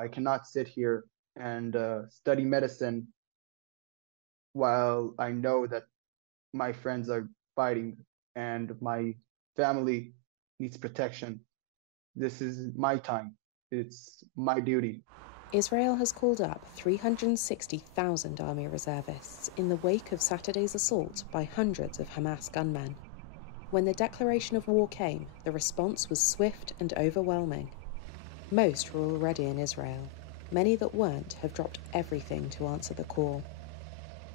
I cannot sit here and study medicine while I know that my friends are fighting and my family needs protection. This is my time. It's my duty. Israel has called up 360,000 army reservists in the wake of Saturday's assault by hundreds of Hamas gunmen. When the declaration of war came, the response was swift and overwhelming. Most were already in Israel. Many that weren't have dropped everything to answer the call.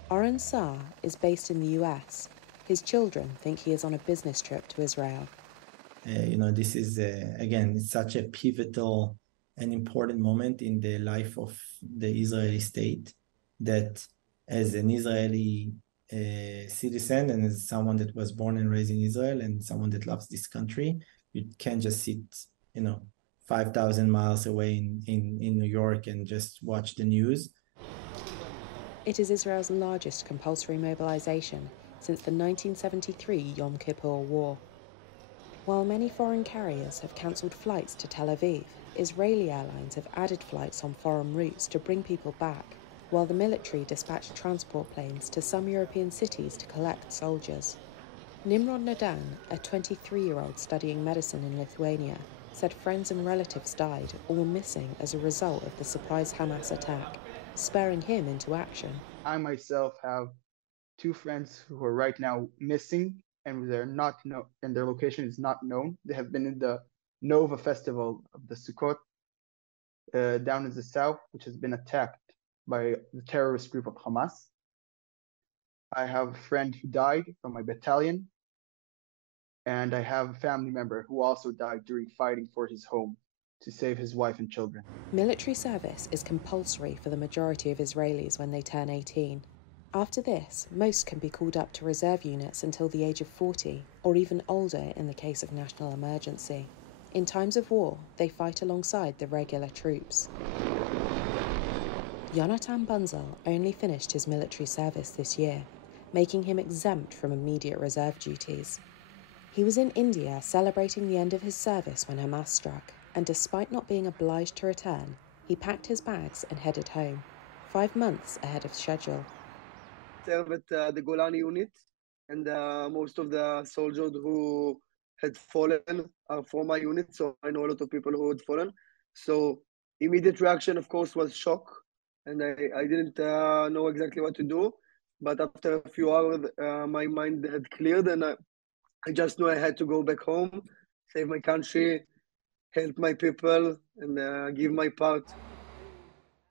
Oren Saar is based in the US. His children think he is on a business trip to Israel. This is, again, it's such a pivotal and important moment in the life of the Israeli state that as an Israeli citizen and as someone that was born and raised in Israel and someone that loves this country, you can't just sit, 5,000 miles away in New York and just watch the news. It is Israel's largest compulsory mobilization since the 1973 Yom Kippur War. While many foreign carriers have cancelled flights to Tel Aviv, Israeli airlines have added flights on foreign routes to bring people back, while the military dispatched transport planes to some European cities to collect soldiers. Nimrod Nadan, a 23-year-old studying medicine in Lithuania, said friends and relatives died or were missing as a result of the surprise Hamas attack, spurring him into action. I myself have two friends who are right now missing, and they're not and their location is not known. They have been in the Nova festival of the Sukkot down in the south, which has been attacked by the terrorist group of Hamas. I have a friend who died from my battalion, and I have a family member who also died during fighting for his home to save his wife and children. Military service is compulsory for the majority of Israelis when they turn 18. After this, most can be called up to reserve units until the age of 40, or even older in the case of national emergency. In times of war, they fight alongside the regular troops. Yonatan Bunzel only finished his military service this year, making him exempt from immediate reserve duties. He was in India celebrating the end of his service when Hamas struck, and despite not being obliged to return, he packed his bags and headed home, 5 months ahead of schedule. Served at the Golani unit, and most of the soldiers who had fallen are from my unit, so I know a lot of people who had fallen. So immediate reaction, of course, was shock, and I didn't know exactly what to do. But after a few hours, my mind had cleared, and I just knew I had to go back home, save my country, help my people, and give my part.